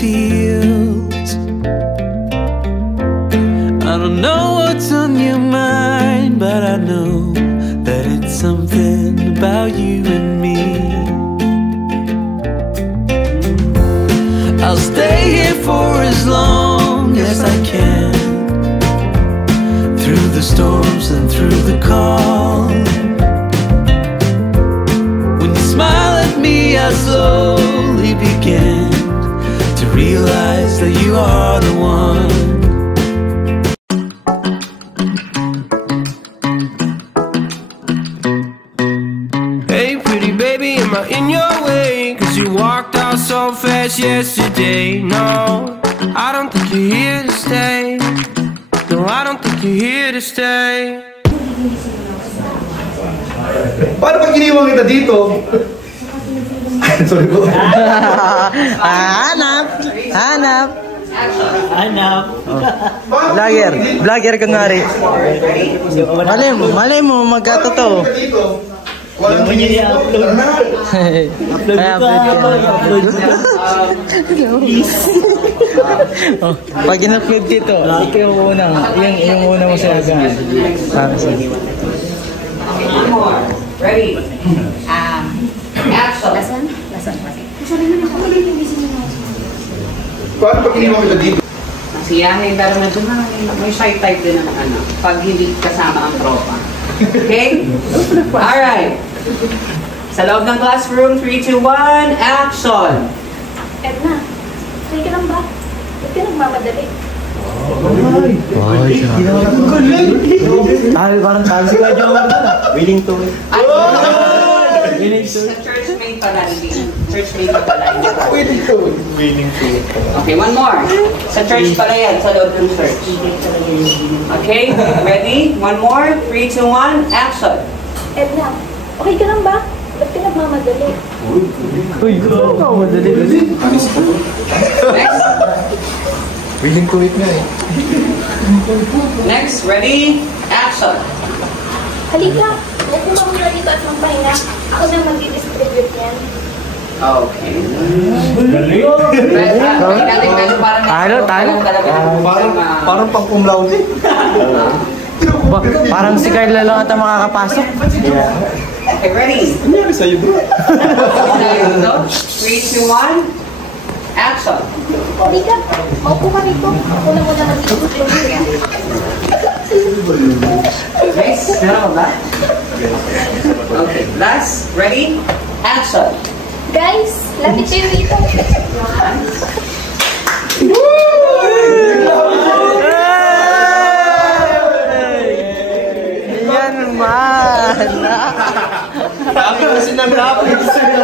feels. I don't know what's on your mind, but I know that it's something about you and me. I'll stay here for as long as I can, through the storms and through the calm. When you smile at me, I slowly begin to realize that you are the one. Hey pretty baby, am I in your way? Cause you walked out so fast yesterday. No, I don't think you're here to stay. No, I don't think you're here to stay. Paano pag iniwan kita dito? Sorry po. Hanap. Vlogger kunwari. Malay mo, magkatotoo. Walang hindi i-upload. Pag in-upload dito, ikaw yung unang. Yung unang mo sa agad. Ready? Action. Paano pag iniwan kita dito? Masiyahin, pero medyo may shy type din ng ano, pag hindi kasama ang tropa. Okay? Alright. Sa loob ng classroom, 3, 2, 1, action! Edna, okay ka lang ba? Ba't ka nagmamadali? Parang sabi si Kuya Jomar na. Willing to it. Sa churchmate pala, hindi. Churchmate pala, hindi. Willing to it. Okay, one more. Sa church pala yan, sa loob ng church. Okay, ready? One more. 3, 2, 1, action! Edna, okay ka lang ba? Ba't ka nagmamadali? Uy, madali. Next. Willing to it nga eh. Next, ready? Action! Halika, huwag mo muna dito at magpahinga. Ako na mag-distribute yan. Okay. Parang pang cum laude. Parang si Carla lang ata makakapasok. Okay, ready? Nangyari sa'yo bro? 3, 2, 1, action! Halika, maupo ka rito. Ako na muna mag-distribute yan. Nice. Meron ba? Okay, last. Ready? Action! Guys, lapit kayo rito. Yan man. Dami kasi nang lapit sa'yo.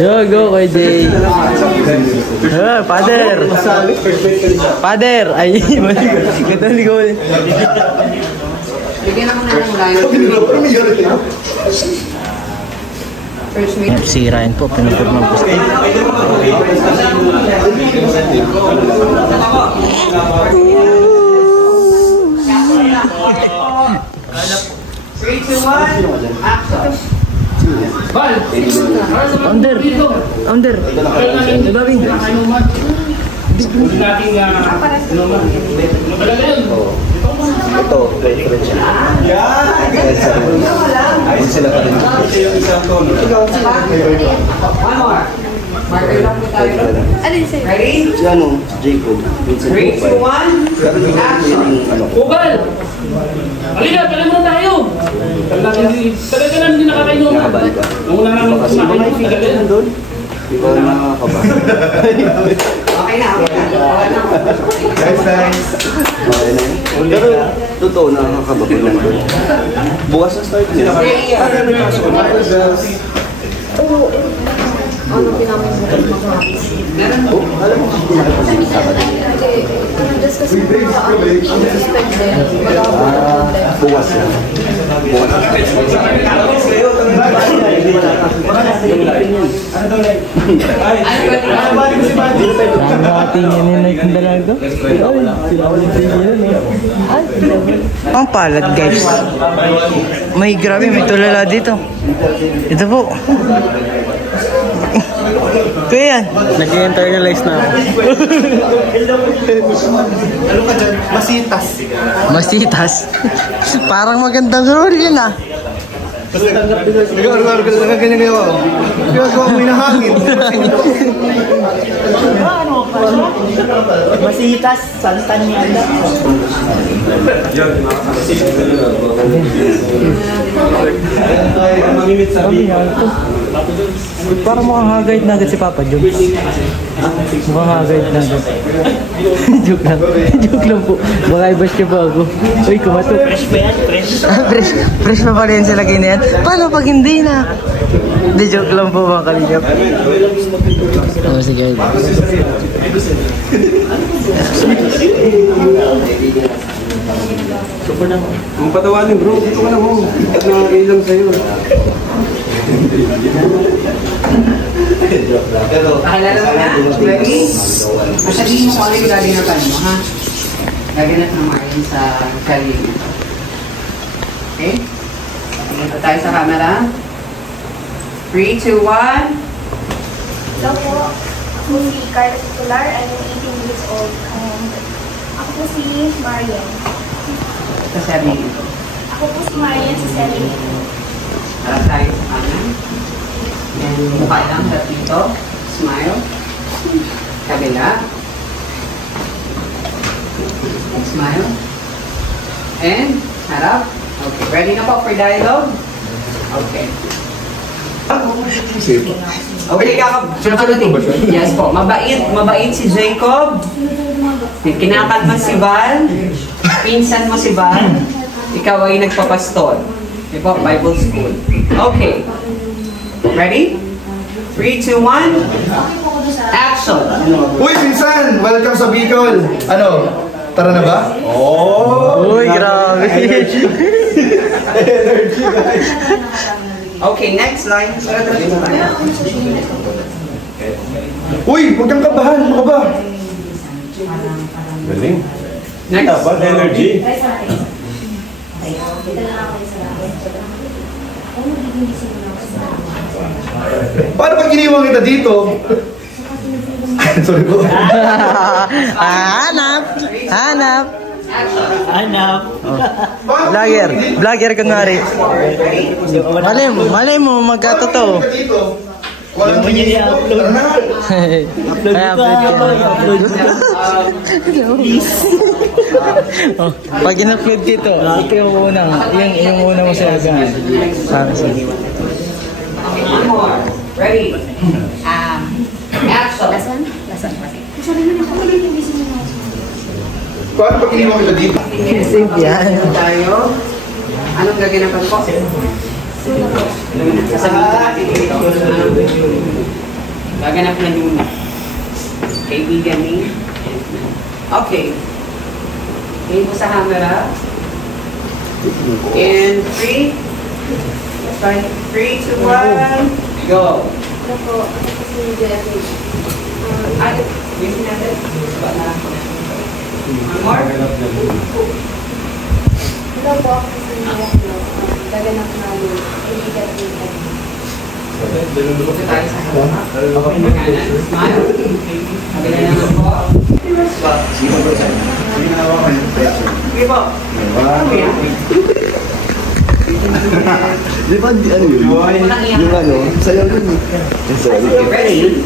Yo, go kay Jay. Father. Ay, ganda ni ko. Bigyan ako na ng line. Si Ryan po, pinupod ng gusto. 3, 2, 1, action! Under. Babi. Ito, pwede siya. Yan! Sila pa rin. One more. Marker lang po tayo. Alin sa'yo? Ready? Si ano, Jacob. 3, 2, 1, action! Ugal! Halika, pala muna tayo! Talaga namin hindi nakakainom. Nakabalik ka. Nung una namin Kasi ba may figure na doon? Di ba nakakaba? Okay na. Guys. Okay na yun. Pero, totoo nakakaba ko lang doon. Bukas na start nila. Ano pinamin mo rin mag-habis? Oh, alam mo. Just kasi mga suspect din. Bukas na. Ang palad guys. May grabe, may tulala dito. Ito po. Kaya yan. Nag-internalize na ako. Masitas. Masitas. Parang magandang role yun ah. Ganyan ako. Ginagawa mo yung hangin. Masitas, santan yata. Parang mukhang hagard na agad si Papa Jom. Mukhang hagard na agad. Joke lang. Joke lang po. Baka i-bash niyo po ako. Uy, kumato. Fresh pa yan, fresh. Fresh pa pala yan sa lagay na yan. Paano pag hindi na? Hindi, joke lang po mga kalingap. Oo, sige. Ang patawanin bro, dito ka na mo. Nailang sa'yo. Pakilala mo na? Ready? Sabihin mo kung ano yung gaganapan mo, ha? Gaganap ng Marlene sa sarili. Okay? Tingin tayo sa camera. 3, 2, 1. Hello po. Ako si Carla Tular. I'm 18 years old. And ako po si Marian. Sa sarili. Ako po si Marian sa sarili. Harap tayo sa kanan. Yan, mukha lang sa dito. Smile. Kabila. Smile. And, harap. Okay, ready na po for dialogue? Okay. Okay, yes po. Mabait si Jacob. Kinakalma si Val. Pinsan mo si Val. Ikaw ay nagpapastol. Di po, Bible School. Okay. Ready? 3, 2, 1. Action! Uy, pinsan! Welcome sa Bicol! Ano? Tara na ba? Uy, grabe. Energy, guys! Okay, next line. Uy, huwag kang kabahan! Ano ka ba? Galing. Next. Dapat energy. Paano pag iniwan kita dito? Sorry po. Hanap! Hanap! Hanap! Paano Vlogger kunwari. Malay mo, magkatotoo. Walang i-upload. I-upload ka. Oh, pag in-upload dito, ikaw yung una mo sa agan. Para sa One more. Ready? Action. Paano pag iniwan kita dito? Save yan. Tayo. Anong gaganapan po? Sasabihin natin dito. Gaganap na yung kaibigan ni. Okay. Tingin mo sa camera. In 3, 2, 1, go. Hello po. Ako po si Jeffrey. Ay, wait natin. One more. Hello po. Ako si Jeffrey. Gaganap namin. Kaibigan. Dito tayo sa camera. Smile. Kabila naman po. Okay po. Di ba ano yun? Yung ano, sayaw yun. Ready?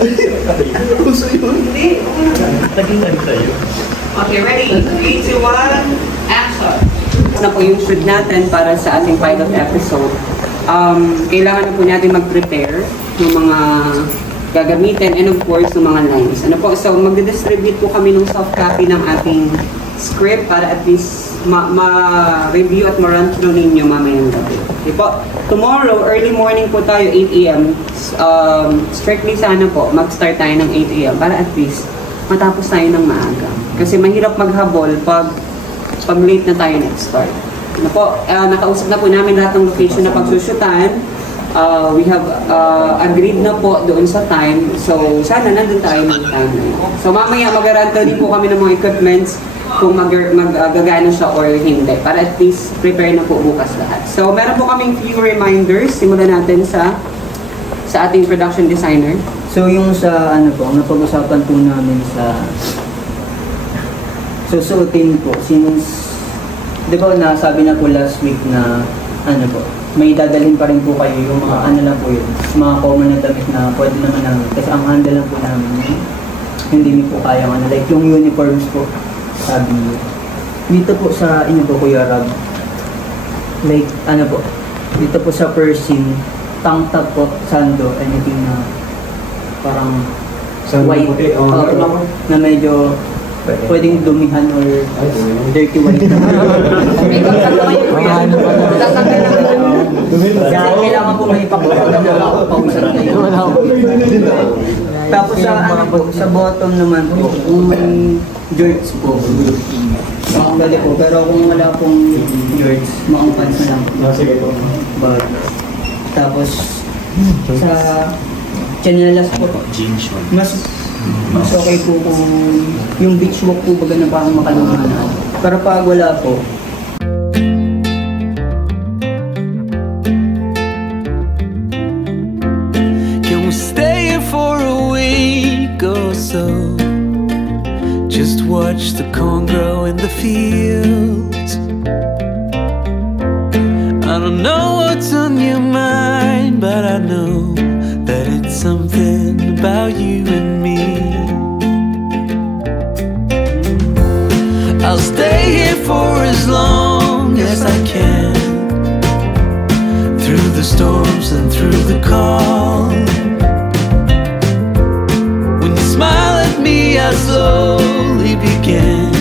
Puso yun. Okay, ready? 3, 2, 1, action! Na po yung shoot natin para sa ating pilot episode. Kailangan na po natin mag-prepare ng mga gagamitin and of course ng mga lines. Ano po? So, magdidistribute po kami ng soft copy ng ating script para at least ma-review at ma-run through ninyo mamayang gabi. Okay po? Tomorrow, early morning po tayo, 8 a.m. Strictly sana po, mag-start tayo ng 8 a.m. para at least matapos tayo ng maaga. Kasi mahirap maghabol pag late na tayo nag-start. nakausap na po namin lahat ng location na pagsusyutan. We have agreed na po doon sa time. So, sana nandun tayo ng time na yun. So, mamaya mag-rental din po kami ng mga equipments kung magagana siya or hindi. Para at least prepare na po bukas lahat. So, meron po kaming few reminders. Simulan natin sa ating production designer. So yung sa napag-usapan po namin sa susuotin po, since di ba nasabi na po last week na may dadalhin pa rin po kayo yung mga lang po yun, mga common na damit na pwede naman namin. Kasi ang handle lang po namin, hindi niyo po kaya like yung uniforms po, sabi niyo. Dito po sa inyo po Kuya Rob, like dito po sa Pershing, tank top po, sando, anything na parang white, na medyo pwedeng dumihan or dirty white. Makeup ka naman yung kuya. Kailangan po may pakita na pausan na yun. Tapos sa bottom naman po, kung may jorts po, dali po. Pero kung wala pong jorts, maang pants na lang po. Tapos sa chanelas po, mas okay po kung yung beach walk po baga na parang makalungan na. Pero pag wala po, Can we stay here for a week or so? Just watch the corn grow in the fields. I don't know what's on your mind, but I know that it's something about you and me. I'll stay here for as long as I can, through the storms and through the calm. When you smile at me, I slowly began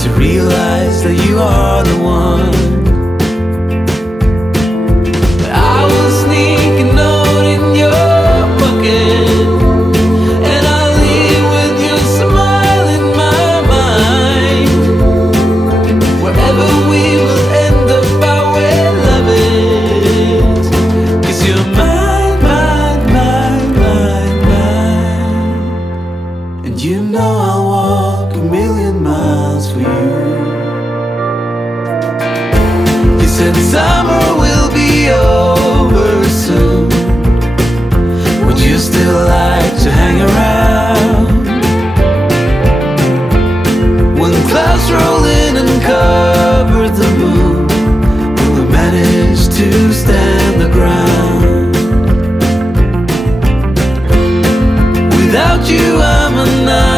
to realize that you are the one. I will sneak a note in your pocket, and I'll leave with your smile in my mind. Wherever we will end up, I will love it, 'cause you're mine, mine, mine, mine, mine. And you know I'll walk a million miles for you. You said summer will be over soon. Would you still like to hang around? When clouds roll in and cover the moon, will we manage to stand the ground? Without you, I'm a night.